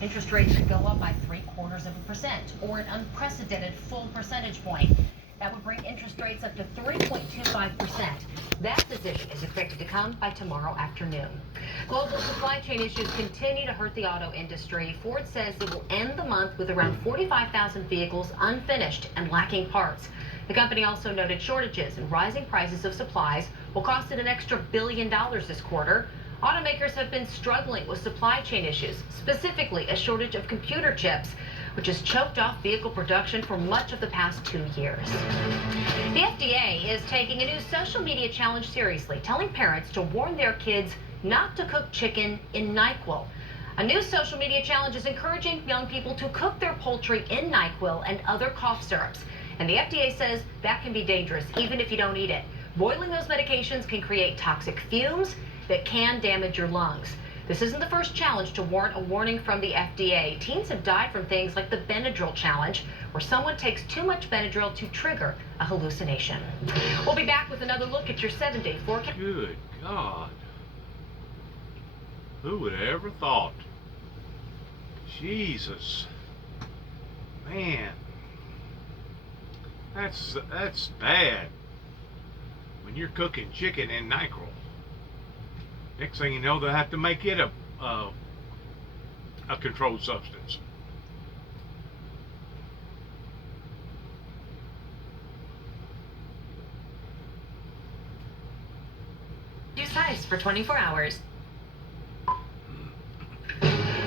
Interest rates could go up by 0.75%, or an unprecedented full percentage point. That would bring interest rates up to 3.25%. That decision is expected to come by tomorrow afternoon. Global supply chain issues continue to hurt the auto industry. Ford says it will end the month with around 45,000 vehicles unfinished and lacking parts. The company also noted shortages and rising prices of supplies will cost it an extra $1 billion this quarter. Automakers have been struggling with supply chain issues, specifically a shortage of computer chips, which has choked off vehicle production for much of the past 2 years. The FDA is taking a new social media challenge seriously, telling parents to warn their kids not to cook chicken in NyQuil. A new social media challenge is encouraging young people to cook their poultry in NyQuil and other cough syrups. And the FDA says that can be dangerous even if you don't eat it. Boiling those medications can create toxic fumes that can damage your lungs. This isn't the first challenge to warrant a warning from the FDA. Teens have died from things like the Benadryl challenge, where someone takes too much Benadryl to trigger a hallucination. We'll be back with another look at your 7-day forecast. Good God. Who would have ever thought? Jesus. Man. That's bad. When you're cooking chicken in NyQuil. Next thing you know, they'll have to make it a controlled substance. Use ice for 24 hours.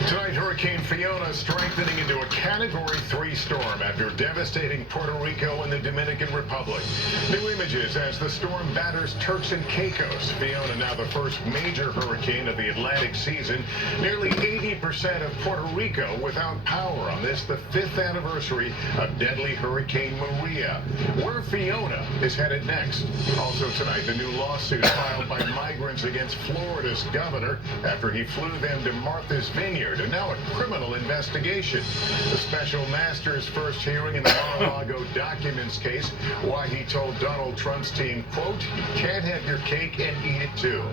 Tonight, Hurricane Fiona strengthening into a Category 3 storm after devastating Puerto Rico and the Dominican Republic. New images as the storm batters Turks and Caicos. Fiona now the first major hurricane of the Atlantic season. Nearly 80% of Puerto Rico without power on this, the 5th anniversary of deadly Hurricane Maria. Where Fiona is headed next. Also tonight, the new lawsuit filed by migrants against Florida's governor after he flew them to Martha's Vineyard. And now a criminal investigation. The special master's first hearing in the Mar-a-Lago documents case, why he told Donald Trump's team, quote, "You can't have your cake and eat it too."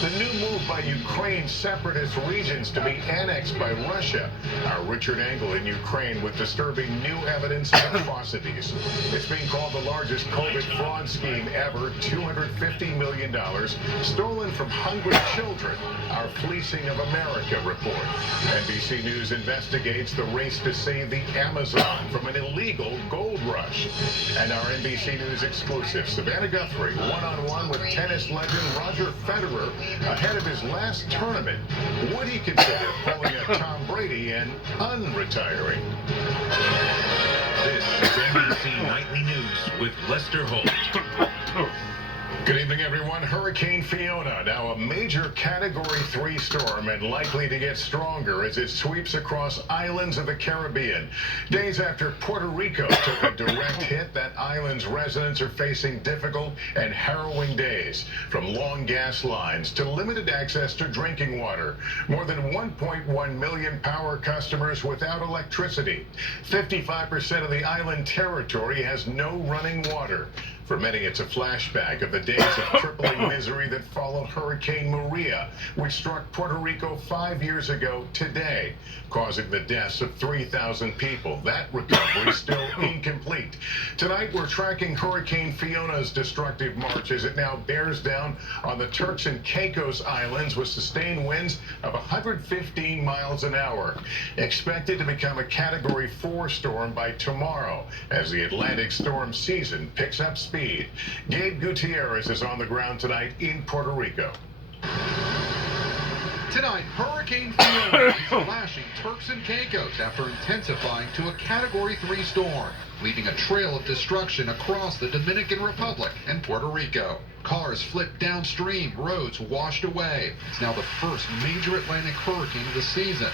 The new move by Ukraine's separatist regions to be annexed by Russia. Our Richard Engel in Ukraine with disturbing new evidence of atrocities. It's being called the largest COVID fraud scheme ever, $250 million stolen from hungry children. Our Fleecing of America report. NBC News investigates the race to save the Amazon from an illegal gold rush. And our NBC News exclusive, Savannah Guthrie, one-on-one with tennis legend Roger Federer ahead of his last tournament. Would he consider pulling a Tom Brady and unretiring? This is NBC Nightly News with Lester Holt. Good evening, everyone. Hurricane Fiona, now a major Category 3 storm and likely to get stronger as it sweeps across islands of the Caribbean. Days after Puerto Rico took a direct hit, that island's residents are facing difficult and harrowing days, from long gas lines to limited access to drinking water. More than 1.1 million power customers without electricity. 55% of the island territory has no running water. For many, it's a flashback of the days of crippling misery that followed Hurricane Maria, which struck Puerto Rico 5 years ago today, causing the deaths of 3,000 people. That recovery is still incomplete. Tonight, we're tracking Hurricane Fiona's destructive march as it now bears down on the Turks and Caicos Islands with sustained winds of 115 miles an hour. Expected to become a Category 4 storm by tomorrow as the Atlantic storm season picks up speed. Gabe Gutierrez is on the ground tonight in Puerto Rico. Tonight, Hurricane Fiona is lashing Turks and Caicos after intensifying to a Category 3 storm, leaving a trail of destruction across the Dominican Republic and Puerto Rico. Cars flipped downstream, roads washed away. It's now the first major Atlantic hurricane of the season.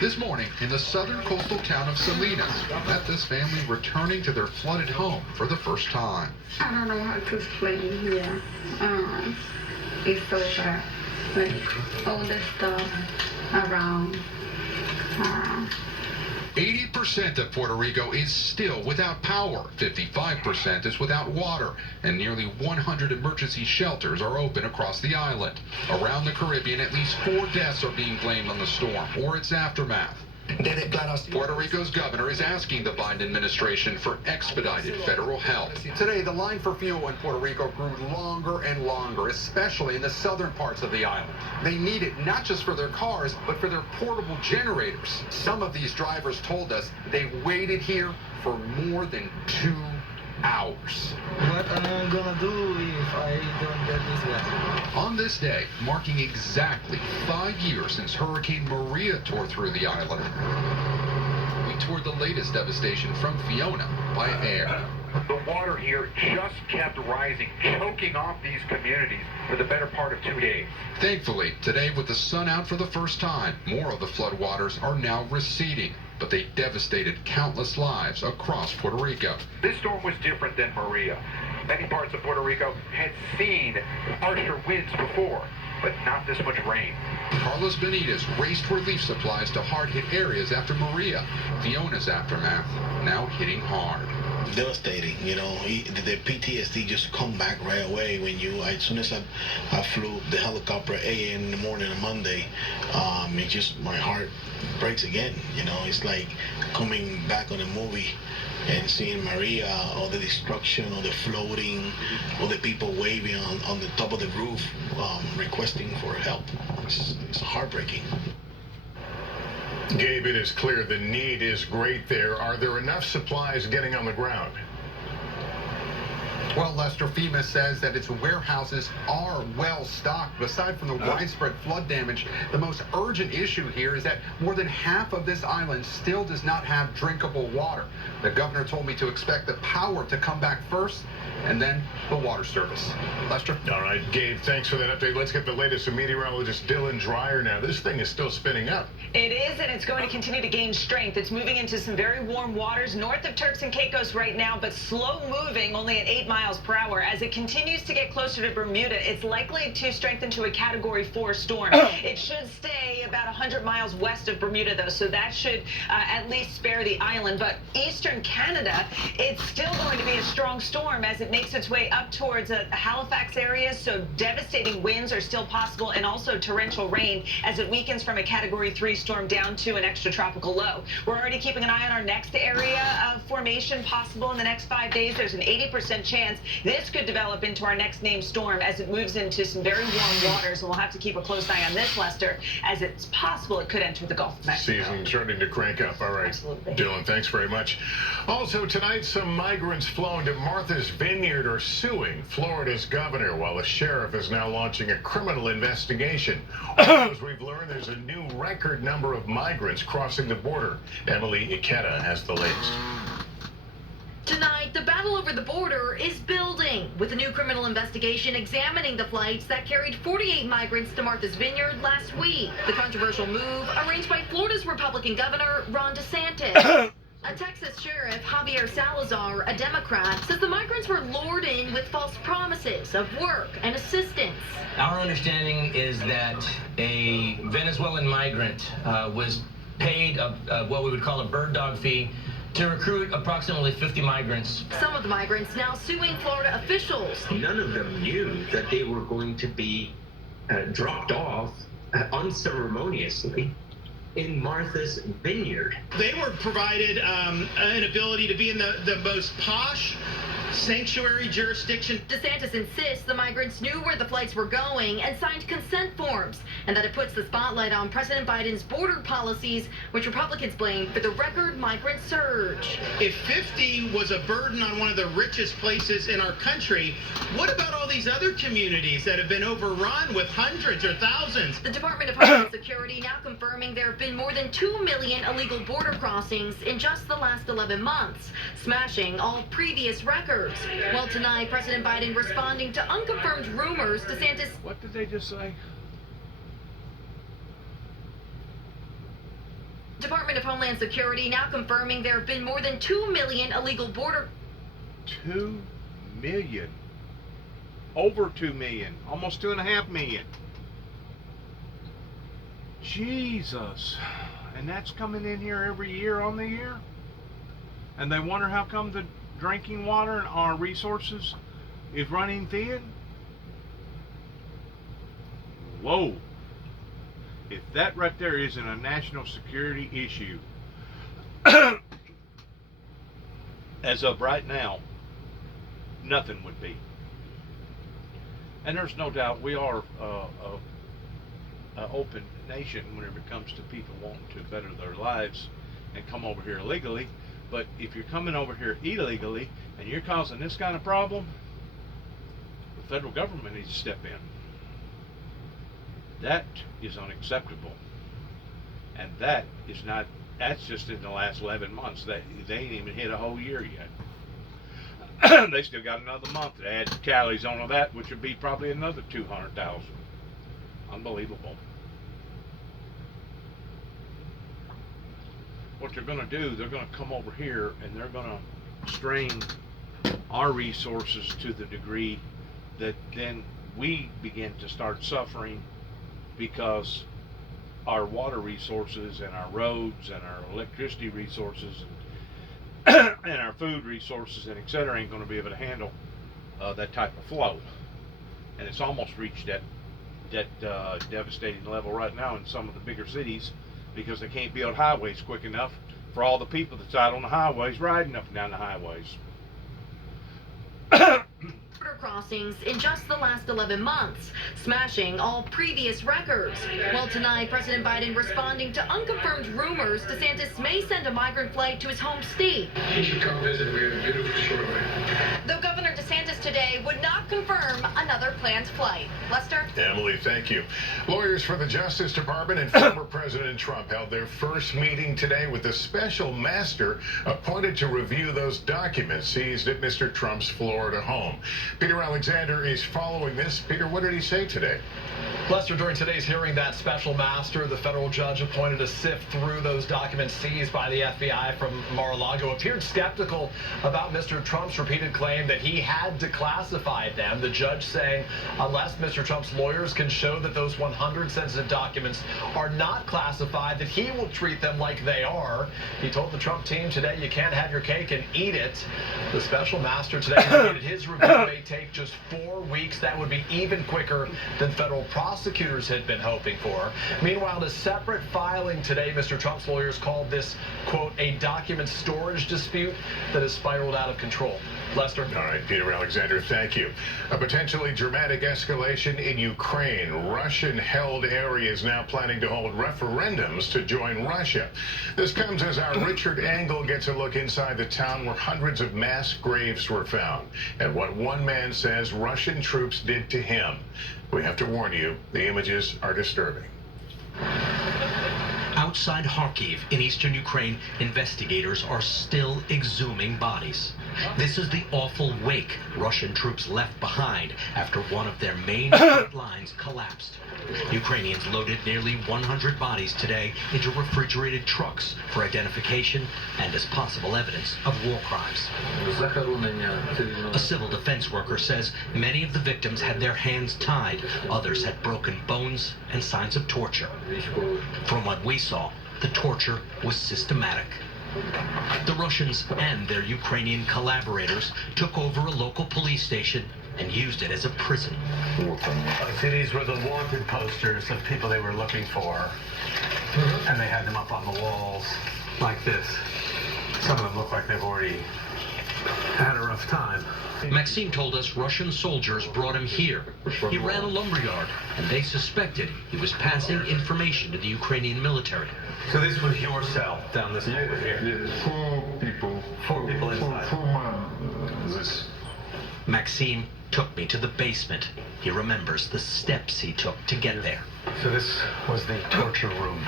This morning, in the southern coastal town of Salinas, we met this family returning to their flooded home for the first time. I don't know how to explain here. It's so bad. Like, all the stuff around 80% of Puerto Rico is still without power, 55% is without water, and nearly 100 emergency shelters are open across the island. Around the Caribbean, at least 4 deaths are being blamed on the storm or its aftermath. Puerto Rico's governor is asking the Biden administration for expedited federal help. Today, the line for fuel in Puerto Rico grew longer and longer, especially in the southern parts of the island. They need it not just for their cars, but for their portable generators. Some of these drivers told us they waited here for more than 2 hours. What am I gonna do if I don't get this gas? On this day, marking exactly 5 years since Hurricane Maria tore through the island, we toured the latest devastation from Fiona by air. The water here just kept rising, choking off these communities for the better part of 2 days. Thankfully, today with the sun out for the first time, more of the floodwaters are now receding, but they devastated countless lives across Puerto Rico. This storm was different than Maria. Many parts of Puerto Rico had seen harsher winds before, but not this much rain. Carlos Benitez raced relief supplies to hard-hit areas after Maria. Fiona's aftermath now hitting hard. Devastating, you know. The PTSD just come back right away when you. As soon as I flew the helicopter 8 a.m. in the morning on Monday, it just my heart breaks again. You know, it's like coming back on a movie and seeing Maria, all the destruction, all the floating, all the people waving on the top of the roof, requesting for help. It's heartbreaking. Gabe, it is clear the need is great there. Are there enough supplies getting on the ground? Well, Lester, FEMA says that its warehouses are well stocked. Aside from the widespread flood damage, the most urgent issue here is that more than half of this island still does not have drinkable water. The governor told me to expect the power to come back first, and then the water service. Lester? All right, Gabe, thanks for that update. Let's get the latest from meteorologist Dylan Dreyer now. This thing is still spinning up. It is, and it's going to continue to gain strength. It's moving into some very warm waters north of Turks and Caicos right now, but slow moving, only at 8 miles per hour. As it continues to get closer to Bermuda, it's likely to strengthen to a Category 4 storm. It should stay about 100 miles west of Bermuda, though, so that should at least spare the island. But eastern Canada, it's still going to be a strong storm as it makes its way up towards Halifax area, so devastating winds are still possible, and also torrential rain as it weakens from a Category 3 storm down to an extratropical low. We're already keeping an eye on our next area of formation possible in the next 5 days. There's an 80% chance this could develop into our next named storm as it moves into some very warm waters, and we'll have to keep a close eye on this, Lester, as it's possible it could enter the Gulf of Mexico. Season starting to crank up. All right. Absolutely. Dylan, thanks very much. Also tonight, some migrants flown to Martha's Vineyard are suing Florida's governor, while the sheriff is now launching a criminal investigation. As we've learned, there's a new record number of migrants crossing the border. Emily Ikeda has the latest. Tonight, the battle over the border is building, with a new criminal investigation examining the flights that carried 48 migrants to Martha's Vineyard last week. The controversial move, arranged by Florida's Republican Governor Ron DeSantis. A Texas sheriff, Javier Salazar, a Democrat, says the migrants were lured in with false promises of work and assistance. Our understanding is that a Venezuelan migrant was paid what we would call a bird dog fee to recruit approximately 50 migrants. Some of the migrants now suing Florida officials. None of them knew that they were going to be dropped off unceremoniously in Martha's Vineyard. They were provided an ability to be in the most posh sanctuary jurisdiction. DeSantis insists the migrants knew where the flights were going and signed consent forms, and that it puts the spotlight on President Biden's border policies, which Republicans blame for the record migrant surge. If 50 was a burden on one of the richest places in our country, what about all these other communities that have been overrun with hundreds or thousands? The Department of Homeland Security now confirming there have been more than 2 million illegal border crossings in just the last 11 months, smashing all previous records. Well, tonight, President Biden responding to unconfirmed rumors. DeSantis... What did they just say? Department of Homeland Security now confirming there have been more than 2 million illegal border... 2 million. Over 2 million. Almost 2.5 million. Jesus. And that's coming in here every year on the year. And they wonder how come the drinking water and our resources is running thin. Whoa. If that right there isn't a national security issue, as of right now, nothing would be. And there's no doubt we are an open nation whenever it comes to people wanting to better their lives and come over here illegally. But if you're coming over here illegally and you're causing this kind of problem, the federal government needs to step in. That is unacceptable. And that is not, that's just in the last 11 months. They ain't even hit a whole year yet. They still got another month to add tallies on that, which would be probably another 200,000. Unbelievable. What they're going to do, they're going to come over here and they're going to strain our resources to the degree that then we begin to start suffering, because our water resources and our roads and our electricity resources and our food resources and etc. ain't going to be able to handle that type of flow. And it's almost reached that devastating level right now in some of the bigger cities, because they can't build highways quick enough for all the people that's out on the highways riding up and down the highways. Border crossings in just the last 11 months, smashing all previous records. Well, tonight, President Biden responding to unconfirmed rumors DeSantis may send a migrant flight to his home state. You should come visit. We have a beautiful shoreline. Though Governor DeSantis today would not confirm another planned flight. Lester? Emily, thank you. Lawyers for the Justice Department and former President Trump held their first meeting today with the special master appointed to review those documents seized at Mr. Trump's Florida home. Peter Alexander is following this. Peter, what did he say today? Lester, during today's hearing, that special master, the federal judge appointed to sift through those documents seized by the FBI from Mar-a-Lago, appeared skeptical about Mr. Trump's repeated claim that he had declassified them. The judge saying unless Mr. Trump's lawyers can show that those 100 sensitive documents are not classified, that he will treat them like they are. He told the Trump team today, you can't have your cake and eat it. The special master today stated his review may take just 4 weeks. That would be even quicker than federal prosecutors had been hoping for. Meanwhile, in a separate filing today, Mr. Trump's lawyers called this, quote, a document storage dispute that has spiraled out of control. Lester? All right, Peter Alexander, thank you. A potentially dramatic escalation in Ukraine. Russian-held areas now planning to hold referendums to join Russia. This comes as our Richard Engel gets a look inside the town where hundreds of mass graves were found, and what one man says Russian troops did to him. We have to warn you, the images are disturbing. Outside Kharkiv in eastern Ukraine, investigators are still exhuming bodies. This is the awful wake Russian troops left behind after one of their main front lines collapsed. Ukrainians loaded nearly 100 bodies today into refrigerated trucks for identification and as possible evidence of war crimes. A civil defense worker says many of the victims had their hands tied, others had broken bones and signs of torture. From what we saw, the torture was systematic. The Russians and their Ukrainian collaborators took over a local police station and used it as a prison. These were the wanted posters of people they were looking for, and they had them up on the walls like this. Some of them look like they've already had a rough time. Maxime told us Russian soldiers brought him here. He ran a lumberyard, and they suspected he was passing information to the Ukrainian military. So this was your cell down this hallway here? Yes, 4 people. 4 people inside. 4 men. Maxime took me to the basement. He remembers the steps he took to get there. So this was the torture room.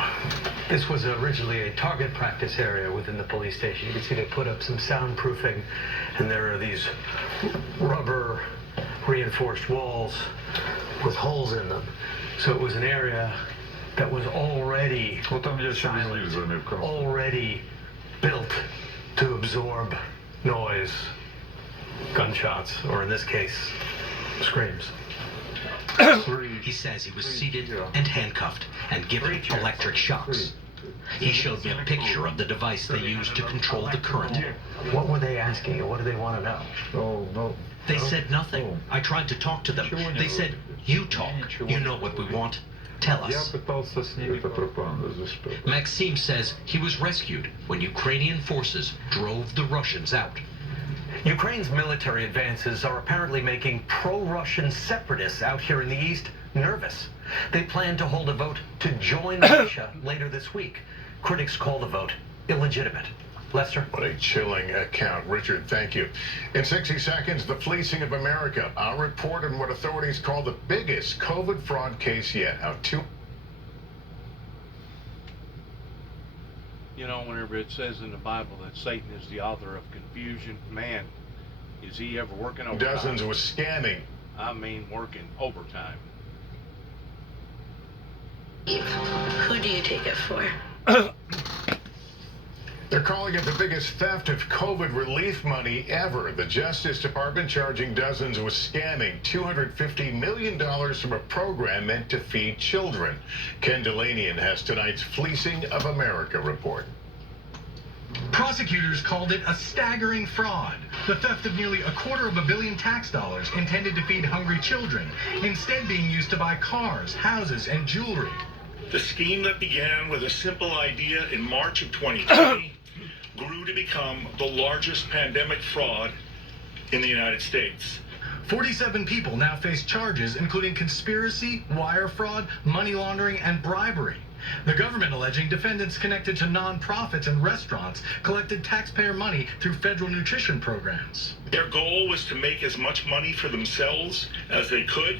This was originally a target practice area within the police station. You can see they put up some soundproofing, and there are these rubber reinforced walls with holes in them. So it was an area that was already silent, already built to absorb noise, gunshots, or in this case, screams. He says he was seated and handcuffed and given electric shocks. He showed me a picture of the device they used to control the current. What were they asking you? What do they want to know? Oh, no. They said nothing. I tried to talk to them. They said, you talk. You know what we want. Tell us. Maxim says he was rescued when Ukrainian forces drove the Russians out. Ukraine's military advances are apparently making pro-Russian separatists out here in the east nervous. They plan to hold a vote to join Russia later this week. Critics call the vote illegitimate. Lester? What a chilling account. Richard, thank you. In 60 seconds, the fleecing of America. Our report on what authorities call the biggest COVID fraud case yet. You know, whenever it says in the Bible that Satan is the author of confusion, man, is he ever working overtime? Dozens was scamming. I mean, working overtime. Who do you take it for? They're calling it the biggest theft of COVID relief money ever. The Justice Department charging dozens with scamming $250 million from a program meant to feed children. Ken Delanian has tonight's Fleecing of America report. Prosecutors called it a staggering fraud. The theft of nearly $250 million tax dollars intended to feed hungry children, instead being used to buy cars, houses, and jewelry. The scheme that began with a simple idea in March of 2020 grew to become the largest pandemic fraud in the United States. 47 people now face charges, including conspiracy, wire fraud, money laundering, and bribery. The government alleging defendants connected to nonprofits and restaurants collected taxpayer money through federal nutrition programs. Their goal was to make as much money for themselves as they could.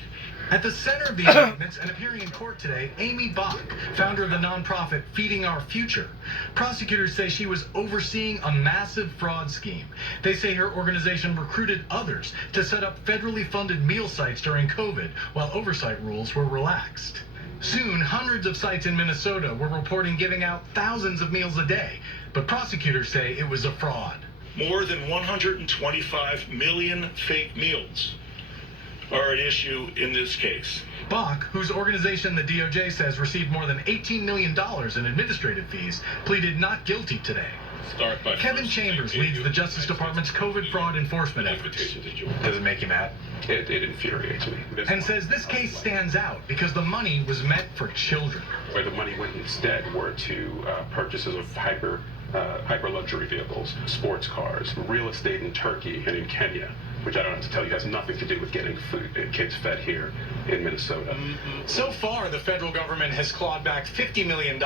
At the center of the indictments and appearing in court today, Amy Bach, founder of the nonprofit Feeding Our Future. Prosecutors say she was overseeing a massive fraud scheme. They say her organization recruited others to set up federally funded meal sites during COVID, while oversight rules were relaxed. Soon, hundreds of sites in Minnesota were reporting giving out thousands of meals a day, but prosecutors say it was a fraud. More than 125 million fake meals are at issue in this case. Bach, whose organization the DOJ says received more than $18 million in administrative fees, pleaded not guilty today. Kevin Chambers leads the Justice Department's COVID fraud enforcement efforts. Does it make you mad? It infuriates me. And says this case stands out because the money was meant for children. Where the money went instead were to purchases of hyper luxury vehicles, sports cars, real estate in Turkey and in Kenya, which I don't have to tell you has nothing to do with getting food and kids fed here in Minnesota. So far, the federal government has clawed back $50 million.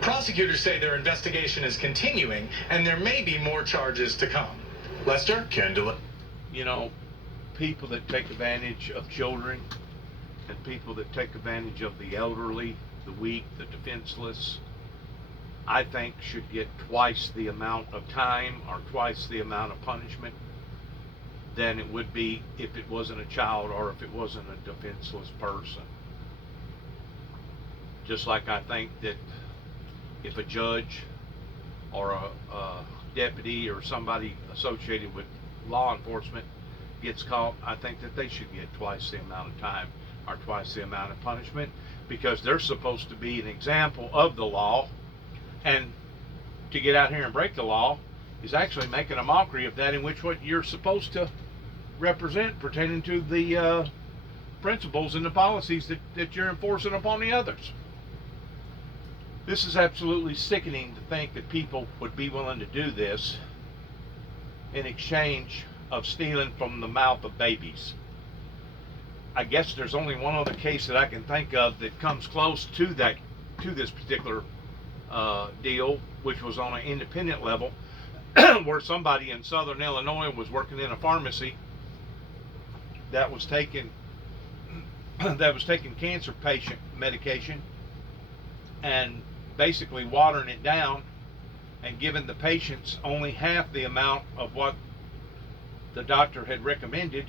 Prosecutors say their investigation is continuing, and there may be more charges to come. Lester? Kendall. You know, people that take advantage of children and people that take advantage of the elderly, the weak, the defenseless, I think should get twice the amount of time or twice the amount of punishment than it would be if it wasn't a child or if it wasn't a defenseless person. Just like I think that if a judge or a deputy or somebody associated with law enforcement gets caught, I think that they should get twice the amount of time or twice the amount of punishment, because they're supposed to be an example of the law, and to get out here and break the law is actually making a mockery of that in which what you're supposed to represent pertaining to the principles and the policies that you're enforcing upon the others. This is absolutely sickening to think that people would be willing to do this in exchange of stealing from the mouth of babies. I guess there's only one other case that I can think of that comes close to that, to this particular deal, which was on an independent level, where somebody in southern Illinois was working in a pharmacy that was taking cancer patient medication and basically watering it down and giving the patients only half the amount of what the doctor had recommended,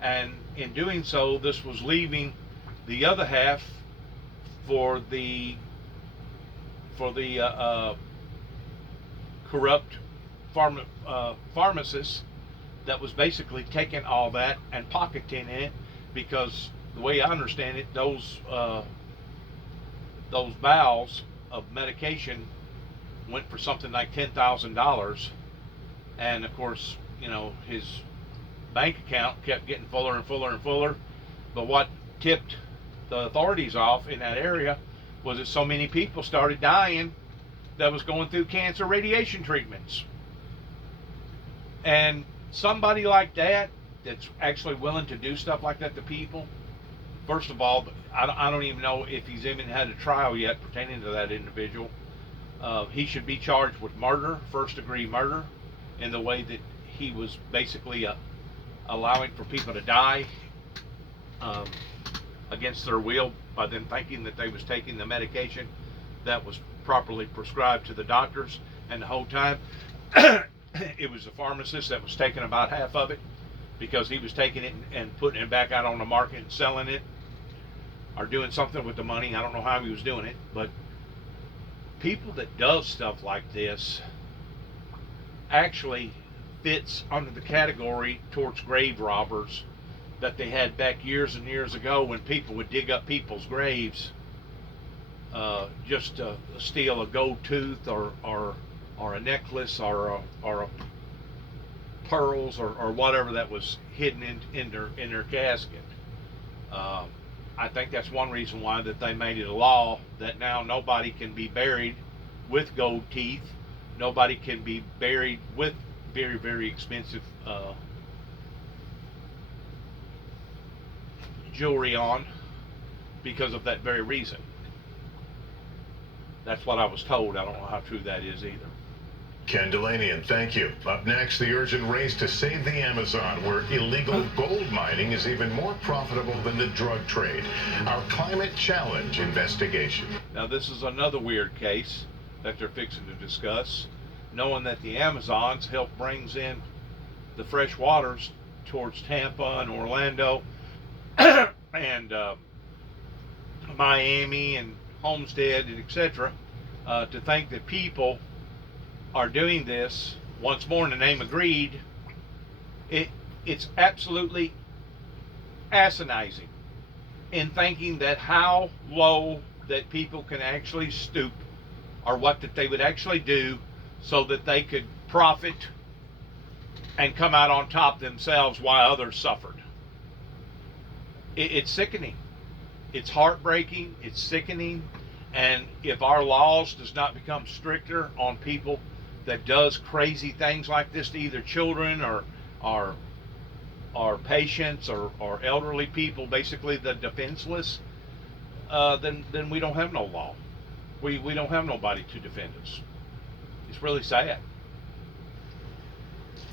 and in doing so this was leaving the other half for the corrupt pharmacist that was basically taking all that and pocketing it, because the way I understand it, those vials of medication went for something like $10,000, and of course, you know, his bank account kept getting fuller and fuller and fuller. But what tipped the authorities off in that area was that so many people started dying that was going through cancer radiation treatments. And somebody like that, that's actually willing to do stuff like that to people, first of all, I don't even know if he's even had a trial yet pertaining to that individual. He should be charged with murder, first-degree murder, in the way that he was basically allowing for people to die against their will by them thinking that they was taking the medication that was properly prescribed to the doctors, and the whole time it was the pharmacist that was taking about half of it, because he was taking it and putting it back out on the market and selling it, or doing something with the money. I don't know how he was doing it, but people that does stuff like this actually fits under the category towards grave robbers that they had back years and years ago, when people would dig up people's graves just to steal a gold tooth or a necklace or pearls or whatever that was hidden in their casket. I think that's one reason why that they made it a law that now nobody can be buried with gold teeth. Nobody can be buried with very, very expensive jewelry on, because of that very reason. That's what I was told. I don't know how true that is either. Ken Delanian, thank you. Up next, the urgent race to save the Amazon, where illegal gold mining is even more profitable than the drug trade. Our climate challenge investigation. Now, this is another weird case that they're fixing to discuss, knowing that the Amazons help brings in the fresh waters towards Tampa and Orlando and Miami and Homestead and etc. To think that people are doing this once more in the name of greed, it's absolutely asinizing in thinking that how low that people can actually stoop, or what that they would actually do so that they could profit and come out on top themselves while others suffered. It's sickening. It's heartbreaking. It's sickening. And if our laws does not become stricter on people that does crazy things like this to either children or patients or elderly people, basically the defenseless, then we don't have no law. We don't have nobody to defend us. It's really sad.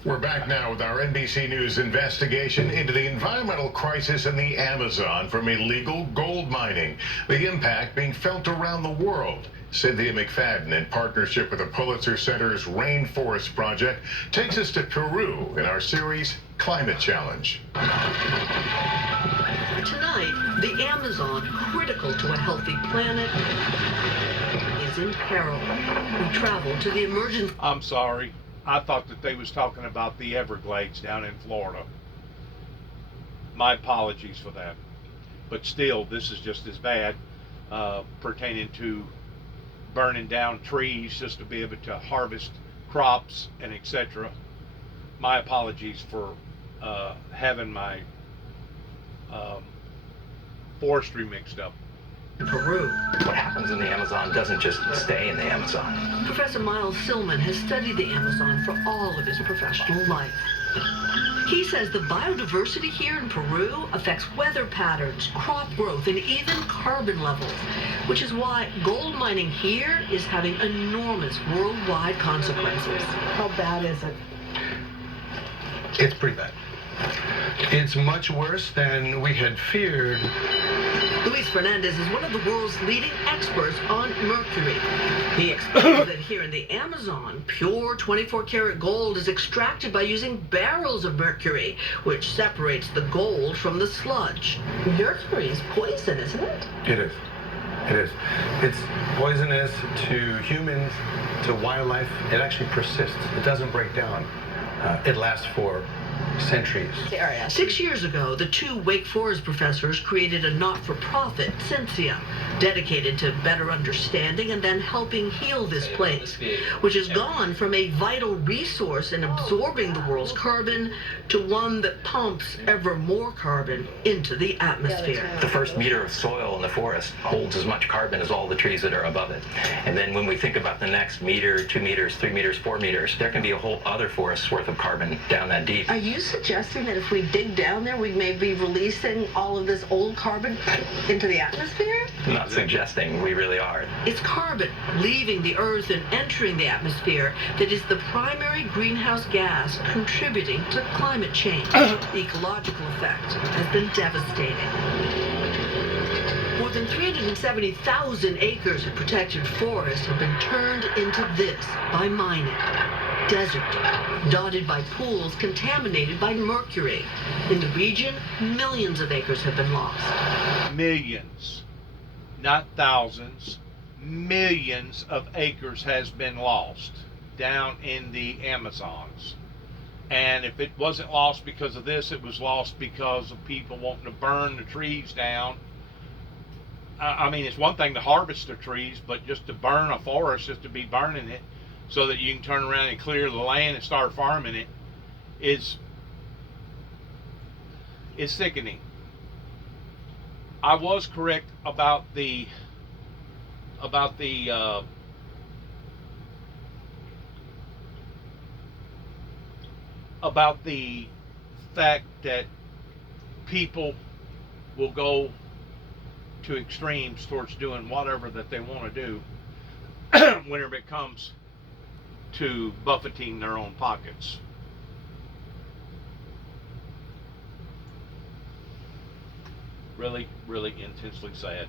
We're back now with our NBC News investigation into the environmental crisis in the Amazon from illegal gold mining. The impact being felt around the world. Cynthia McFadden, in partnership with the Pulitzer Center's Rainforest Project, takes us to Peru in our series Climate Challenge. Tonight, the Amazon, critical to a healthy planet, is in peril. We travel to the emergency. I'm sorry. I thought that they was talking about the Everglades down in Florida. My apologies for that. But still, this is just as bad, pertaining to burning down trees just to be able to harvest crops and etc. My apologies for having my forestry mixed up. Peru. What happens in the Amazon doesn't just stay in the Amazon. Professor Miles Silman has studied the Amazon for all of his professional life. He says the biodiversity here in Peru affects weather patterns, crop growth, and even carbon levels, which is why gold mining here is having enormous worldwide consequences. How bad is it? It's pretty bad. It's much worse than we had feared. Luis Fernandez is one of the world's leading experts on mercury. He explains that here in the Amazon, pure 24-karat gold is extracted by using barrels of mercury, which separates the gold from the sludge. Mercury is poison, isn't it? It is. It is. It's poisonous to humans, to wildlife. It actually persists. It doesn't break down. It lasts for centuries. 6 years ago, the two Wake Forest professors created a not-for-profit, Sensia, dedicated to better understanding and then helping heal this place, which has gone from a vital resource in absorbing the world's carbon to one that pumps ever more carbon into the atmosphere. The first meter of soil in the forest holds as much carbon as all the trees that are above it. And then when we think about the next meter, 2 meters, 3 meters, 4 meters, there can be a whole other forest's worth of carbon down that deep. Are you suggesting that if we dig down there, we may be releasing all of this old carbon into the atmosphere? I'm not suggesting, we really are. It's carbon leaving the Earth and entering the atmosphere that is the primary greenhouse gas contributing to climate change. The ecological effect has been devastating. More than 370,000 acres of protected forest have been turned into this by mining. Desert, dotted by pools contaminated by mercury. In the region, millions of acres have been lost. Millions, not thousands, millions of acres has been lost down in the Amazons. And if it wasn't lost because of this, it was lost because of people wanting to burn the trees down. I mean, it's one thing to harvest the trees, but just to burn a forest, just to be burning it so that you can turn around and clear the land and start farming it is sickening. I was correct about the fact that people will go to extremes towards doing whatever that they want to do whenever it comes to buffeting their own pockets. Really, really intensely sad.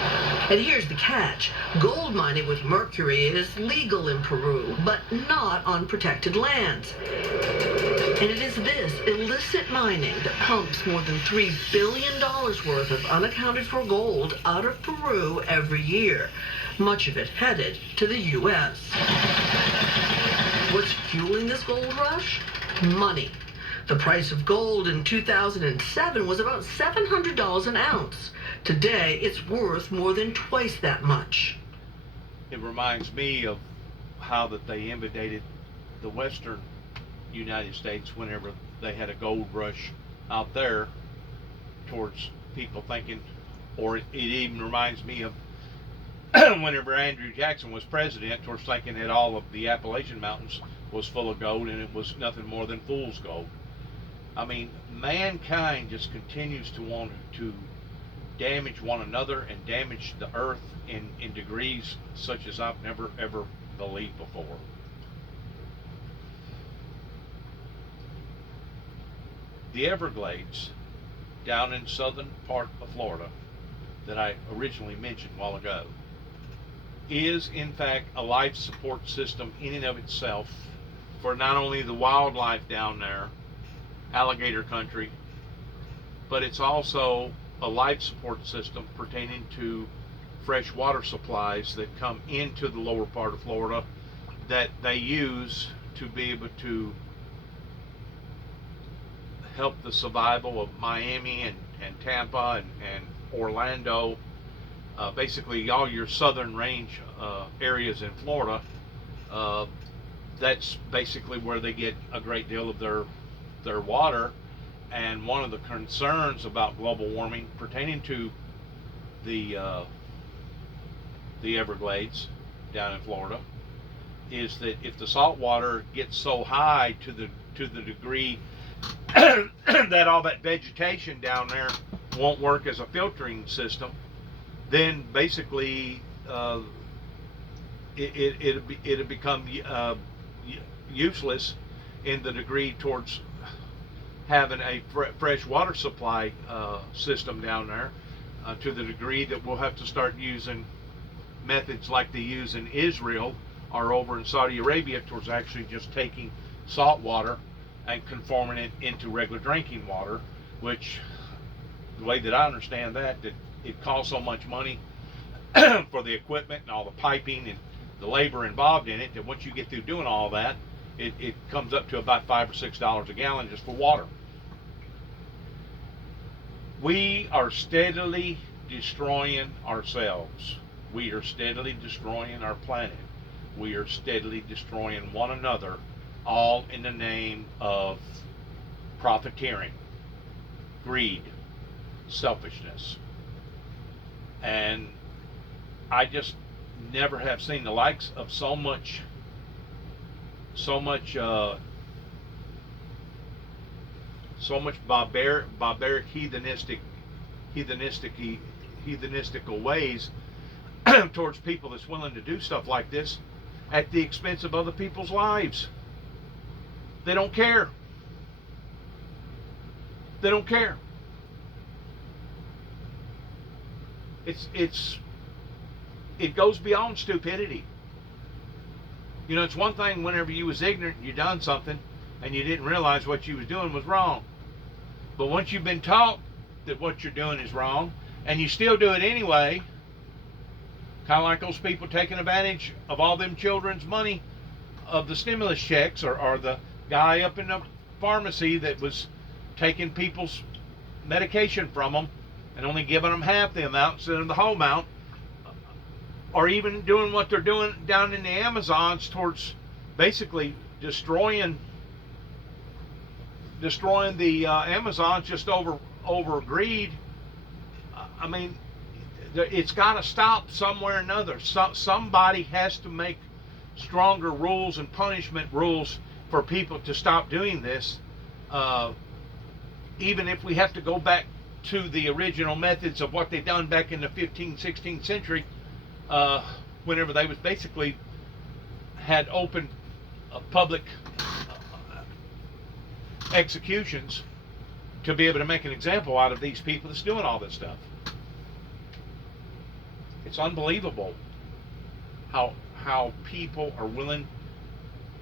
And here's the catch. Gold mining with mercury is legal in Peru, but not on protected lands. And it is this illicit mining that pumps more than $3 billion worth of unaccounted for gold out of Peru every year, much of it headed to the U.S. What's fueling this gold rush? Money. The price of gold in 2007 was about $700 an ounce. Today, it's worth more than twice that much. It reminds me of how that they invaded the western United States whenever they had a gold rush out there towards people thinking, or it even reminds me of whenever Andrew Jackson was president, towards thinking that all of the Appalachian Mountains was full of gold and it was nothing more than fool's gold. I mean, mankind just continues to want to damage one another and damage the earth in degrees such as I've never ever believed before. The Everglades down in southern part of Florida that I originally mentioned a while ago is in fact a life support system in and of itself for not only the wildlife down there, alligator country, but it's also a life support system pertaining to fresh water supplies that come into the lower part of Florida that they use to be able to help the survival of Miami and Tampa and Orlando, basically all your southern range areas in Florida. That's basically where they get a great deal of their water. And one of the concerns about global warming pertaining to the Everglades down in Florida is that if the salt water gets so high to the degree that all that vegetation down there won't work as a filtering system, then basically it'll become useless in the degree towards having a fresh water supply system down there, to the degree that we'll have to start using methods like they use in Israel or over in Saudi Arabia towards actually just taking salt water and conforming it into regular drinking water, which the way that I understand that it costs so much money for the equipment and all the piping and the labor involved in it, that once you get through doing all that, it comes up to about $5 or $6 a gallon just for water. We are steadily destroying ourselves. We are steadily destroying our planet. We are steadily destroying one another, all in the name of profiteering, greed, selfishness. And I just never have seen the likes of so much barbaric heathenistical ways towards people that's willing to do stuff like this at the expense of other people's lives. They don't care. They don't care. It goes beyond stupidity. You know, it's one thing whenever you was ignorant and you done something and you didn't realize what you was doing was wrong. But once you've been taught that what you're doing is wrong and you still do it anyway, kind of like those people taking advantage of all them children's money of the stimulus checks, or the guy up in the pharmacy that was taking people's medication from them and only giving them half the amount instead of the whole amount, or even doing what they're doing down in the Amazons towards basically destroying the Amazons just over greed. I mean, it's got to stop somewhere or another. Somebody has to make stronger rules and punishment rules for people to stop doing this. Even if we have to go back to the original methods of what they done back in the 15th, 16th century, whenever they was basically had open public executions to be able to make an example out of these people that's doing all this stuff. It's unbelievable how people are willing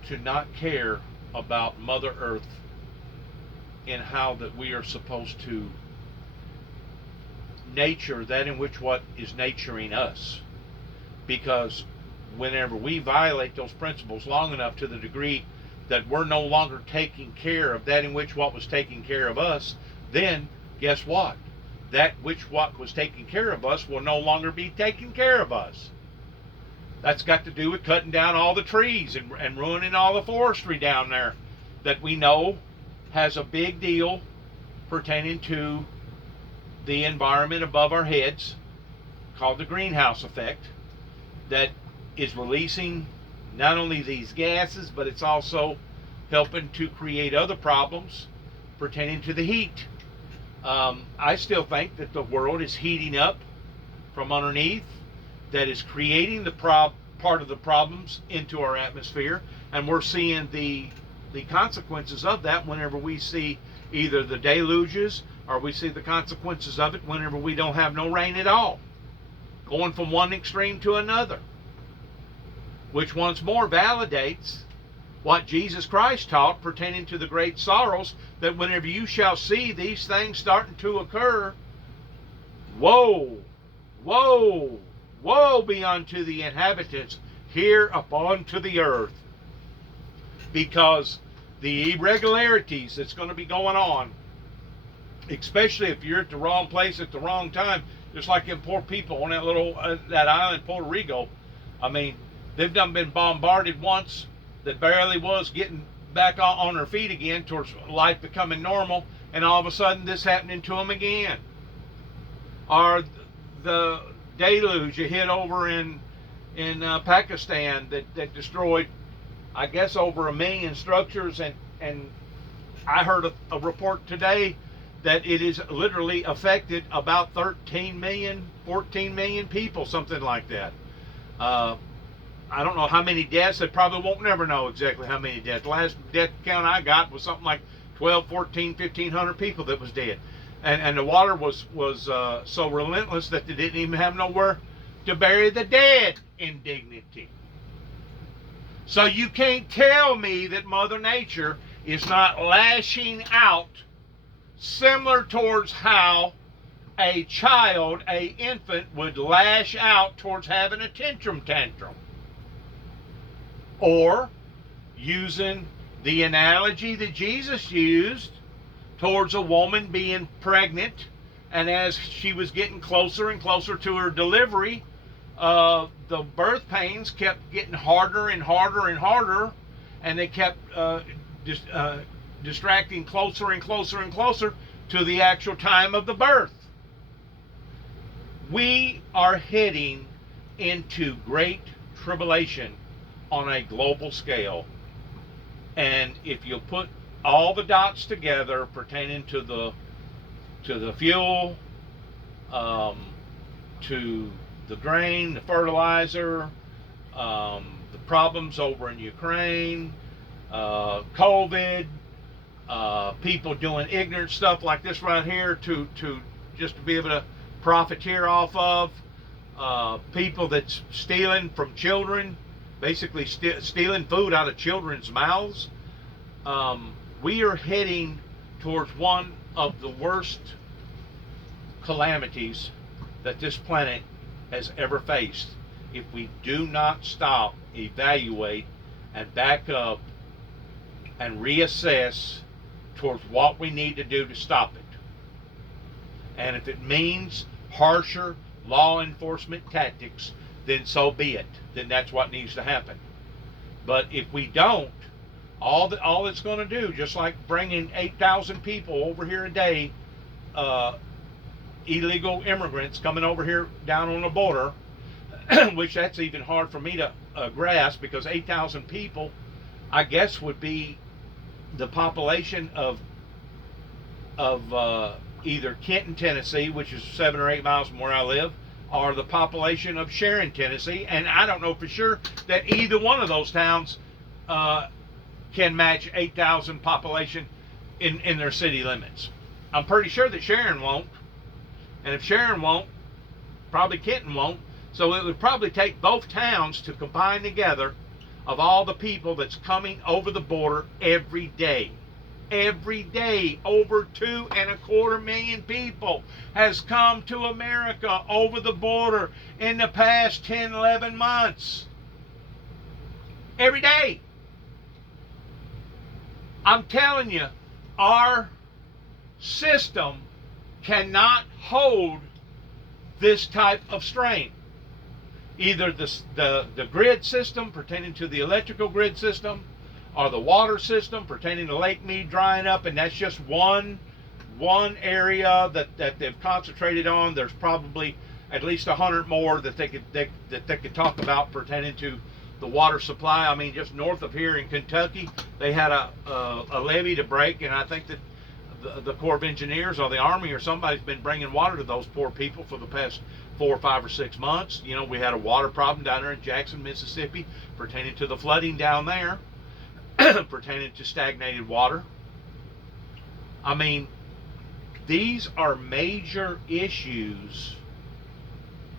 to not care about Mother Earth and how that we are supposed to nature that in which what is naturing us. Because whenever we violate those principles long enough to the degree that we're no longer taking care of that in which what was taking care of us, then guess what? That which what was taking care of us will no longer be taking care of us. That's got to do with cutting down all the trees and ruining all the forestry down there that we know has a big deal pertaining to the environment above our heads, called the greenhouse effect, that is releasing not only these gases, but it's also helping to create other problems pertaining to the heat. I still think that the world is heating up from underneath, that is creating the part of the problems into our atmosphere, and we're seeing the consequences of that whenever we see either the deluges or we see the consequences of it whenever we don't have no rain at all, going from one extreme to another, which once more validates what Jesus Christ taught pertaining to the great sorrows, that whenever you shall see these things starting to occur, woe, woe, woe be unto the inhabitants here upon to the earth, because the irregularities that's going to be going on, especially if you're at the wrong place at the wrong time, just like them poor people on that little that island, Puerto Rico. I mean, they've done been bombarded once, that barely was getting back on their feet again towards life becoming normal, and all of a sudden this happening to them again. Or the deluge you hit over in Pakistan that destroyed, I guess, over 1 million structures, and I heard a report today that it has literally affected about 13 million, 14 million people, something like that. I don't know how many deaths. They probably won't never know exactly how many deaths. The last death count I got was something like 12, 14, 1,500 people that was dead. And the water was so relentless that they didn't even have nowhere to bury the dead in dignity. So you can't tell me that Mother Nature is not lashing out similar towards how a child, a infant, would lash out towards having a tantrum. Or using the analogy that Jesus used towards a woman being pregnant, and as she was getting closer and closer to her delivery, the birth pains kept getting harder and harder and harder, and they kept distracting closer and closer and closer to the actual time of the birth. We are heading into great tribulation on a global scale. And if you put all the dots together pertaining to the fuel, to the grain, the fertilizer, the problems over in Ukraine, COVID, people doing ignorant stuff like this right here to just to be able to profiteer off of, people that's stealing from children, basically stealing food out of children's mouths. We are heading towards one of the worst calamities that this planet has ever faced if we do not stop, evaluate, and back up and reassess towards what we need to do to stop it. And if it means harsher law enforcement tactics, then so be it. Then that's what needs to happen. But if we don't, all it's going to do, just like bringing 8,000 people over here a day, illegal immigrants coming over here down on the border, which that's even hard for me to grasp, because 8,000 people, I guess, would be the population of either Kenton, Tennessee, which is 7 or 8 miles from where I live, or the population of Sharon, Tennessee. And I don't know for sure that either one of those towns can match 8,000 population in their city limits. I'm pretty sure that Sharon won't. And if Sharon won't, probably Kenton won't. So it would probably take both towns to combine together of all the people that's coming over the border every day. Every day, over 2.25 million people has come to America over the border in the past 10, 11 months. Every day. I'm telling you, our system cannot hold this type of strain. Either the grid system pertaining to the electrical grid system, or the water system pertaining to Lake Mead drying up, and that's just one area that they've concentrated on. There's probably at least 100 more that they could talk about pertaining to the water supply. I mean, just north of here in Kentucky, they had a levee to break, and I think that the Corps of Engineers or the Army or somebody's been bringing water to those poor people for the past 4 or 5 or 6 months. You know, we had a water problem down there in Jackson, Mississippi, pertaining to the flooding down there, pertaining to stagnated water. I mean, these are major issues,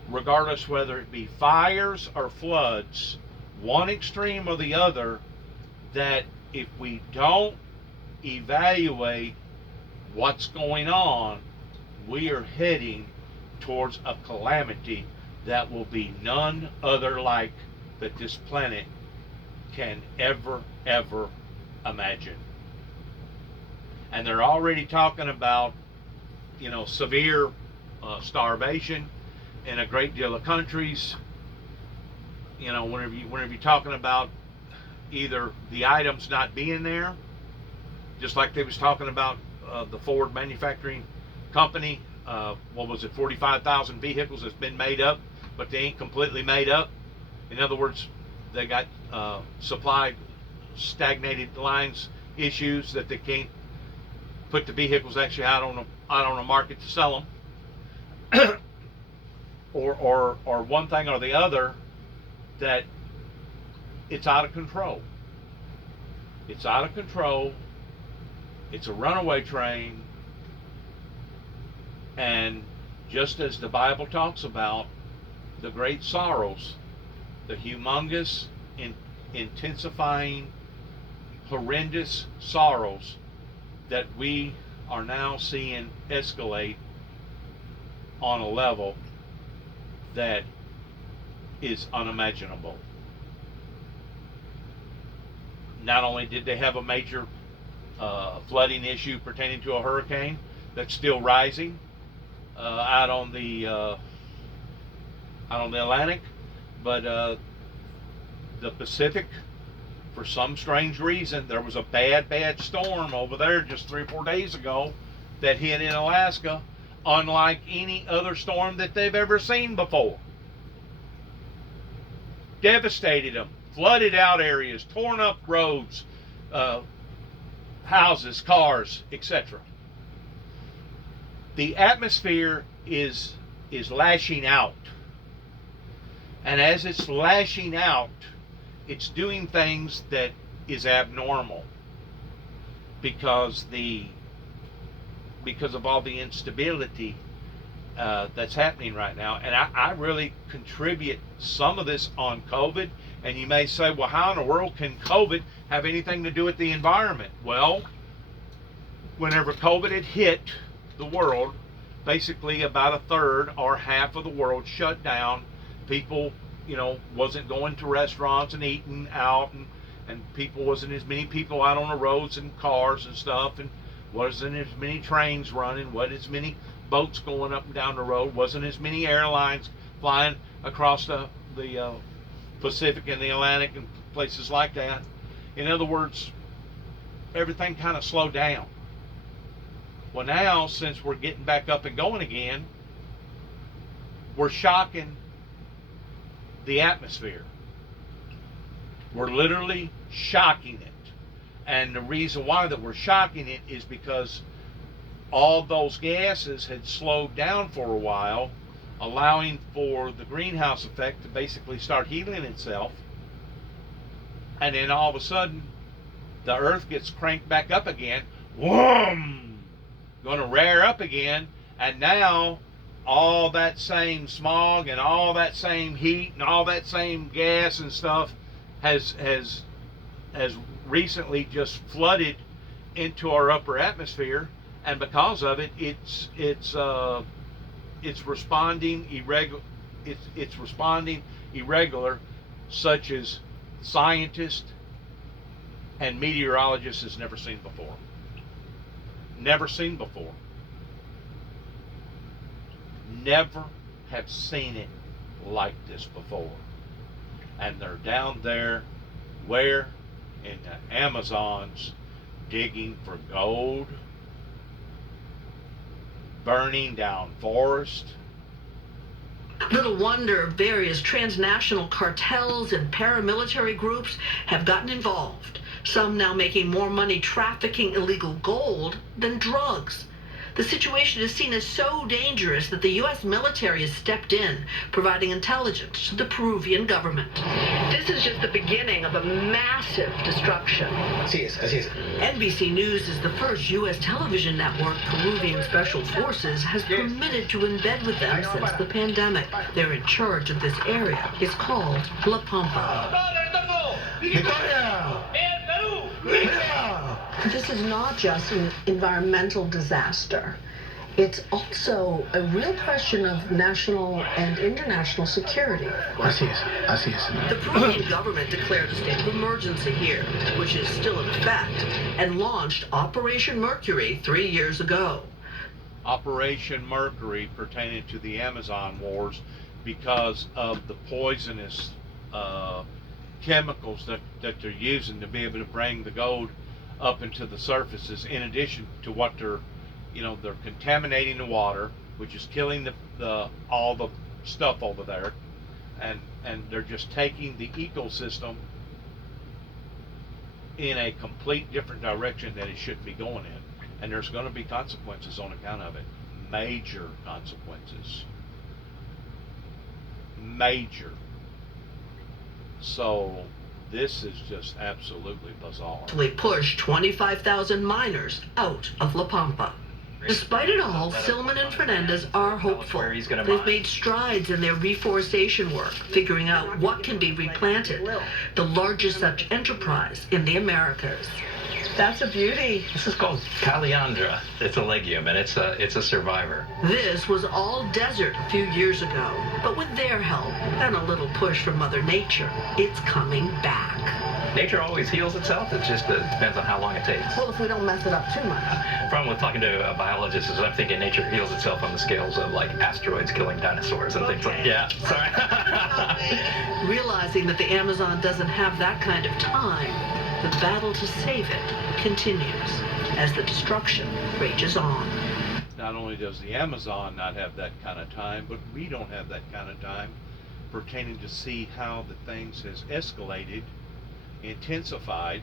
regardless whether it be fires or floods, one extreme or the other, that if we don't evaluate what's going on, we are heading towards a calamity that will be none other like that this planet can ever imagine. And they're already talking about, you know, severe starvation in a great deal of countries. You know, whenever you're talking about either the items not being there, just like they was talking about the Ford manufacturing company, what was it, 45,000 vehicles that's been made up, but they ain't completely made up. In other words, they got supply stagnated lines issues that they can't put the vehicles actually out on the market to sell them, or one thing or the other, that it's out of control. It's out of control. It's a runaway train. And just as the Bible talks about the great sorrows, the humongous, intensifying, horrendous sorrows that we are now seeing escalate on a level that is unimaginable. Not only did they have a major flooding issue pertaining to a hurricane that's still rising out on the Atlantic, but the Pacific, for some strange reason, there was a bad storm over there just 3 or 4 days ago that hit in Alaska, unlike any other storm that they've ever seen before. Devastated them, flooded out areas, torn up roads, houses, cars, etc. The atmosphere is lashing out. And as it's lashing out, it's doing things that is abnormal because of all the instability that's happening right now. And I really contribute some of this on COVID. And you may say, well, how in the world can COVID have anything to do with the environment? Well, whenever COVID had hit the world, basically about a third or half of the world shut down. People, wasn't going to restaurants and eating out, and wasn't as many people out on the roads and cars and stuff, and wasn't as many trains running, wasn't as many boats going up and down the road, wasn't as many airlines flying across the Pacific and the Atlantic and places like that. In other words, everything kind of slowed down. Well, now, since we're getting back up and going again, we're shocking the atmosphere. We're literally shocking it. And the reason why that we're shocking it is because all those gases had slowed down for a while, allowing for the greenhouse effect to basically start healing itself. And then all of a sudden, the earth gets cranked back up again. Whoom! Going to rear up again, and now all that same smog and all that same heat and all that same gas and stuff has recently just flooded into our upper atmosphere, and because of it, it's responding irregular. It's responding irregular, such as scientists and meteorologists has never seen before. Never seen before. Never have seen it like this before. And they're down there, where? In the Amazons, digging for gold, burning down forest. Little wonder various transnational cartels and paramilitary groups have gotten involved. Some now making more money trafficking illegal gold than drugs. The situation is seen as so dangerous that the U.S. military has stepped in, providing intelligence to the Peruvian government. This is just the beginning of a massive destruction. Así es. NBC News is the first U.S. television network Peruvian Special Forces has permitted to embed with them since the pandemic. They're in charge of this area. It's called La Pampa. This is not just an environmental disaster. It's also a real question of national and international security. Así es. The Peruvian government declared a state of emergency here, which is still in effect, and launched Operation Mercury 3 years ago. Operation Mercury pertaining to the Amazon wars because of the poisonous chemicals that they're using to be able to bring the gold up into the surfaces, in addition to what they're contaminating the water, which is killing all the stuff over there, and they're just taking the ecosystem in a complete different direction that it shouldn't be going in. And there's going to be consequences on account of it. Major consequences. Major. So this is just absolutely bizarre. We pushed 25,000 miners out of La Pampa. Despite it all, Silman and Fernandez are hopeful. They've made strides in their reforestation work, figuring out what can be replanted, the largest such enterprise in the Americas. That's a beauty. This is called Caliandra. It's a legume, and it's a survivor. This was all desert a few years ago, but with their help and a little push from Mother Nature, it's coming back. nature always heals itself. It just depends on how long it takes. Well, if we don't mess it up too much. The problem with talking to a biologist is I'm thinking nature heals itself on the scales of like asteroids killing dinosaurs and things like that. Yeah, sorry. Realizing that the Amazon doesn't have that kind of time, the battle to save it continues as the destruction rages on. Not only does the Amazon not have that kind of time, but we don't have that kind of time pertaining to see how the things has escalated, intensified,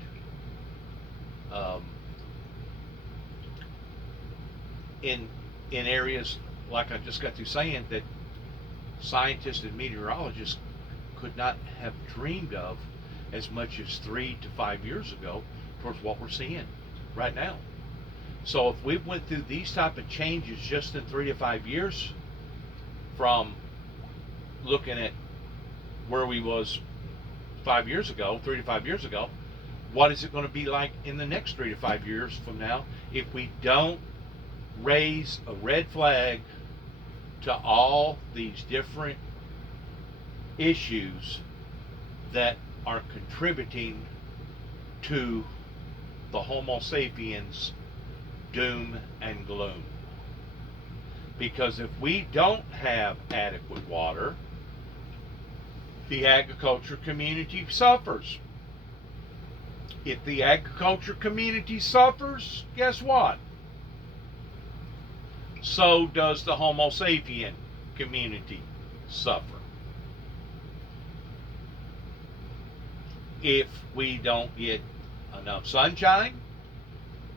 in areas like I just got through saying that scientists and meteorologists could not have dreamed of as much as 3 to 5 years ago towards what we're seeing right now. So if we went through these type of changes just in 3 to 5 years, from looking at where we was 5 years ago, 3 to 5 years ago, what is it going to be like in the next 3 to 5 years from now if we don't raise a red flag to all these different issues that are contributing to the Homo sapiens doom and gloom? Because if we don't have adequate water, the agriculture community suffers. If the agriculture community suffers, guess what? So does the Homo sapien community suffer. If we don't get enough sunshine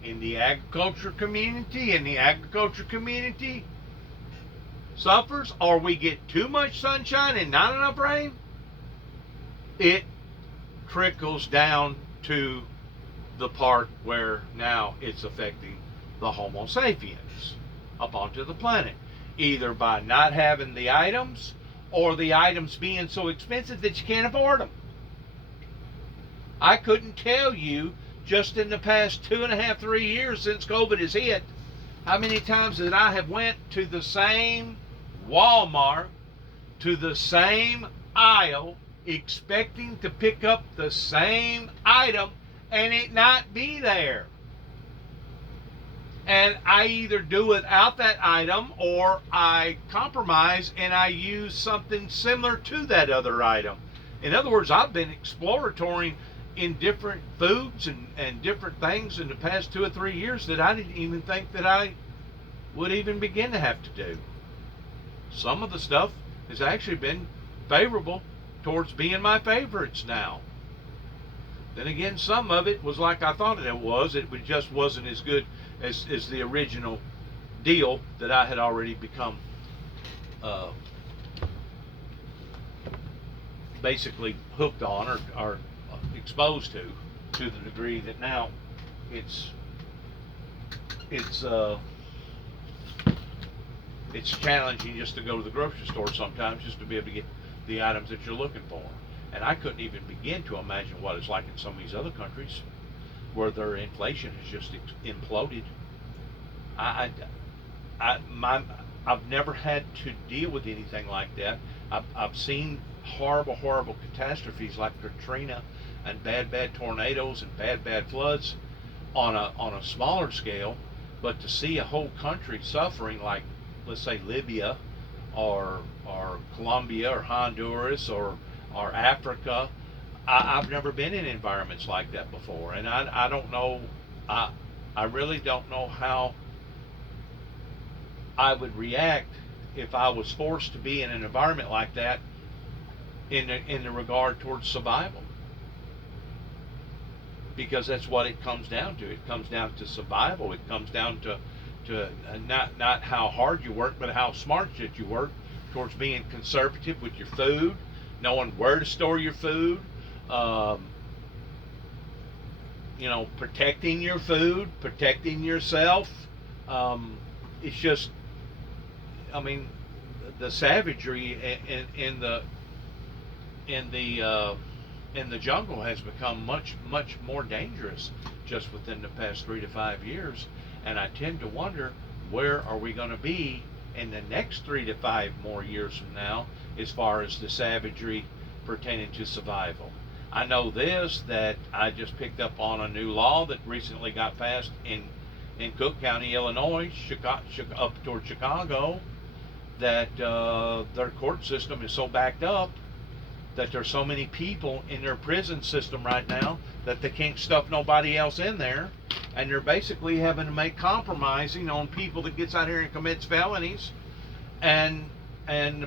in the agriculture community, and the agriculture community suffers, or we get too much sunshine and not enough rain, it trickles down to the part where now it's affecting the Homo sapiens up onto the planet, either by not having the items or the items being so expensive that you can't afford them. I couldn't tell you just in the past 2.5, 3 years since COVID has hit, how many times that I have went to the same Walmart, to the same aisle, expecting to pick up the same item and it not be there. And I either do without that item, or I compromise and I use something similar to that other item. In other words, I've been exploratory in different foods and different things in the past 2 or 3 years that I didn't even think that I would even begin to have to do. Some of the stuff has actually been favorable towards being my favorites now. Then again, some of it was like I thought it was. It just wasn't as good as the original deal that I had already become basically hooked on or exposed to the degree that now it's challenging just to go to the grocery store sometimes just to be able to get the items that you're looking for. And I couldn't even begin to imagine what it's like in some of these other countries where their inflation has just imploded. I've never had to deal with anything like that. I've seen horrible catastrophes like Katrina and bad tornadoes and bad floods on a smaller scale, but to see a whole country suffering like, let's say, Libya or Colombia or Honduras or Africa, I've never been in environments like that before, and I don't know, I really don't know how I would react if I was forced to be in an environment like that in the regard towards survival. Because that's what it comes down to. It comes down to survival. It comes down to not how hard you work, but how smart that you work towards being conservative with your food, knowing where to store your food, protecting your food, protecting yourself. It's just, I mean, the savagery in the jungle has become much more dangerous just within the past 3 to 5 years, and I tend to wonder, where are we going to be in the next 3 to 5 more years from now as far as the savagery pertaining to survival? I know this, that I just picked up on a new law that recently got passed in Cook County, Illinois, up toward Chicago, that their court system is so backed up that there's so many people in their prison system right now that they can't stuff nobody else in there, and they're basically having to make compromising on people that gets out here and commits felonies, and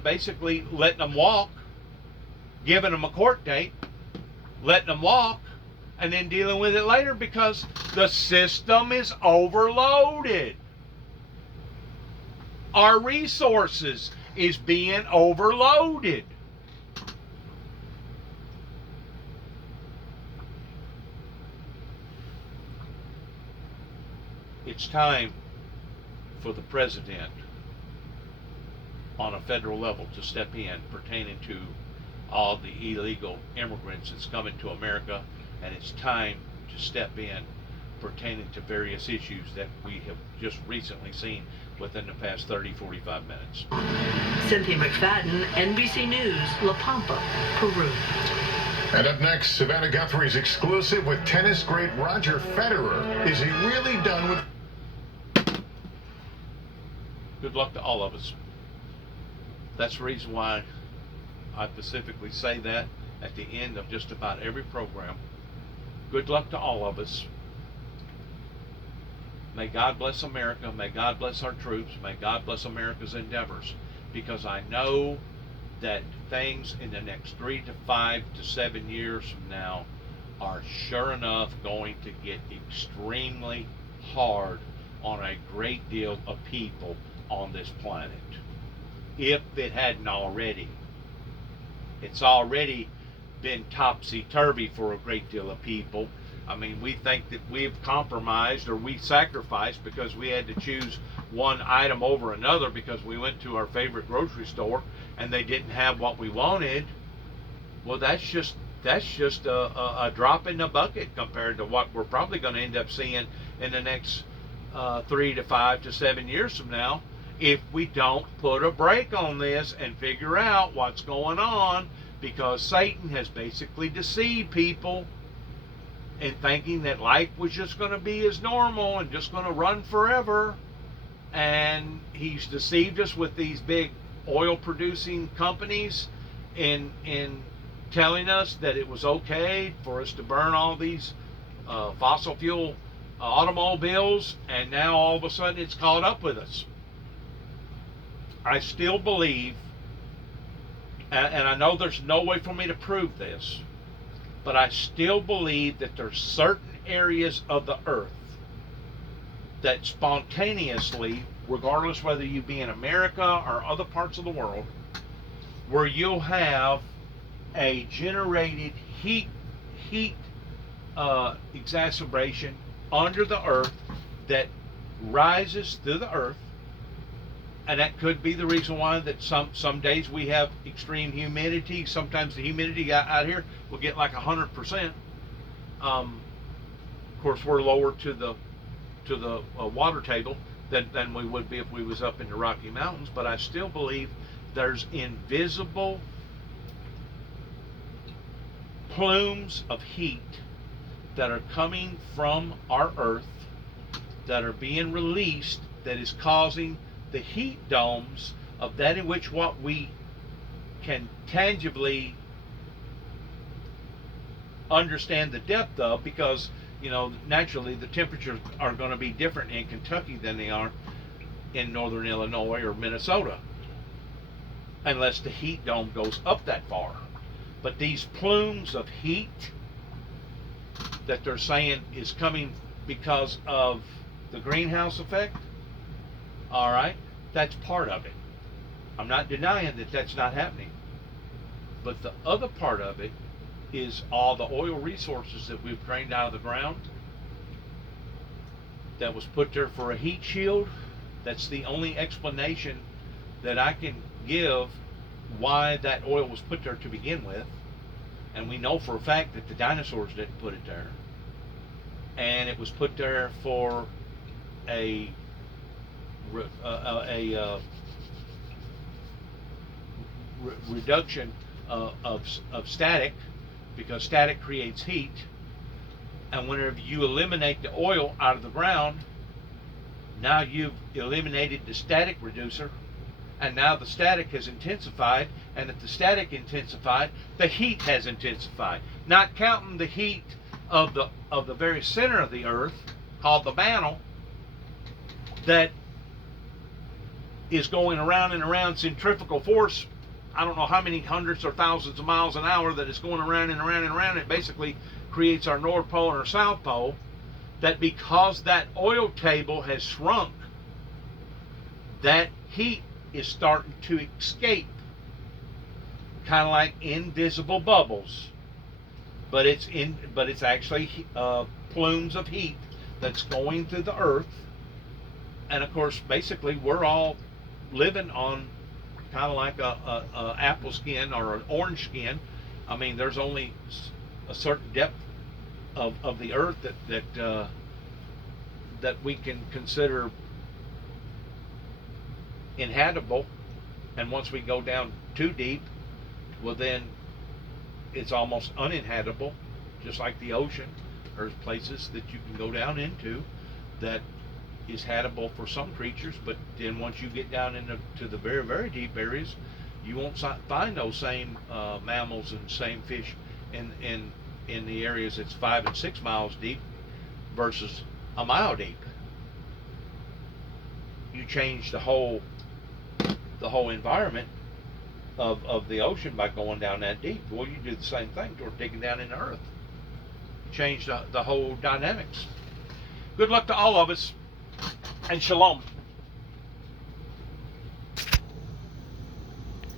basically letting them walk, giving them a court date, letting them walk, and then dealing with it later because the system is overloaded. Our resources is being overloaded. It's time for the president on a federal level to step in pertaining to all the illegal immigrants that's coming to America, and it's time to step in pertaining to various issues that we have just recently seen within the past 30-45 minutes. Cynthia McFadden, NBC News, La Pampa, Peru. And up next, Savannah Guthrie's exclusive with tennis great Roger Federer. Is he really done with... Good luck to all of us. That's the reason why I specifically say that at the end of just about every program. Good luck to all of us. May God bless America. May God bless our troops. May God bless America's endeavors. Because I know that things in the next 3 to 5 to 7 years from now are sure enough going to get extremely hard on a great deal of people on this planet. If it hadn't already. It's already been topsy-turvy for a great deal of people. I mean, we think that we've compromised or we sacrificed because we had to choose one item over another because we went to our favorite grocery store and they didn't have what we wanted. Well, that's just a drop in the bucket compared to what we're probably going to end up seeing in the next 3 to 5 to 7 years from now, if we don't put a brake on this and figure out what's going on, because Satan has basically deceived people in thinking that life was just going to be as normal and just going to run forever. And he's deceived us with these big oil producing companies in telling us that it was okay for us to burn all these fossil fuel automobiles, and now all of a sudden it's caught up with us. I still believe, and I know there's no way for me to prove this, but I still believe that there's certain areas of the earth that spontaneously, regardless whether you be in America or other parts of the world, where you'll have a generated heat exacerbation under the earth that rises through the earth. And that could be the reason why that some days we have extreme humidity. Sometimes the humidity out here will get like 100%. Of course, we're lower to the water table than we would be if we was up in the Rocky Mountains. But I still believe there's invisible plumes of heat that are coming from our Earth that are being released, that is causing the heat domes of that in which what we can tangibly understand the depth of, because naturally the temperatures are going to be different in Kentucky than they are in northern Illinois or Minnesota, unless the heat dome goes up that far. But these plumes of heat that they're saying is coming because of the greenhouse effect, all right, that's part of it. I'm not denying that that's not happening. But the other part of it is all the oil resources that we've drained out of the ground that was put there for a heat shield. That's the only explanation that I can give why that oil was put there to begin with. And we know for a fact that the dinosaurs didn't put it there. And it was put there for a reduction of static because static creates heat, and whenever you eliminate the oil out of the ground, now you've eliminated the static reducer, and now the static has intensified, and if the static intensified, the heat has intensified. Not counting the heat of the very center of the earth, called the mantle, that is going around and around centrifugal force. I don't know how many hundreds or thousands of miles an hour that is going around and around and around. It basically creates our North Pole and our South Pole. That because that oil table has shrunk, that heat is starting to escape, kind of like invisible bubbles, but it's actually plumes of heat that's going through the earth. And of course, basically, we're all living on kind of like a apple skin or an orange skin. I mean, there's only a certain depth of the earth that we can consider inhabitable, and once we go down too deep, well, then it's almost uninhabitable, just like the ocean. There's places that you can go down into that is habitable for some creatures, but then once you get down into the very, very deep areas, you won't find those same mammals and same fish in the areas that's 5 and 6 miles deep versus a mile deep. You change the whole environment of the ocean by going down that deep. Well, you do the same thing toward digging down in the earth. Change the whole dynamics. Good luck to all of us, and shalom.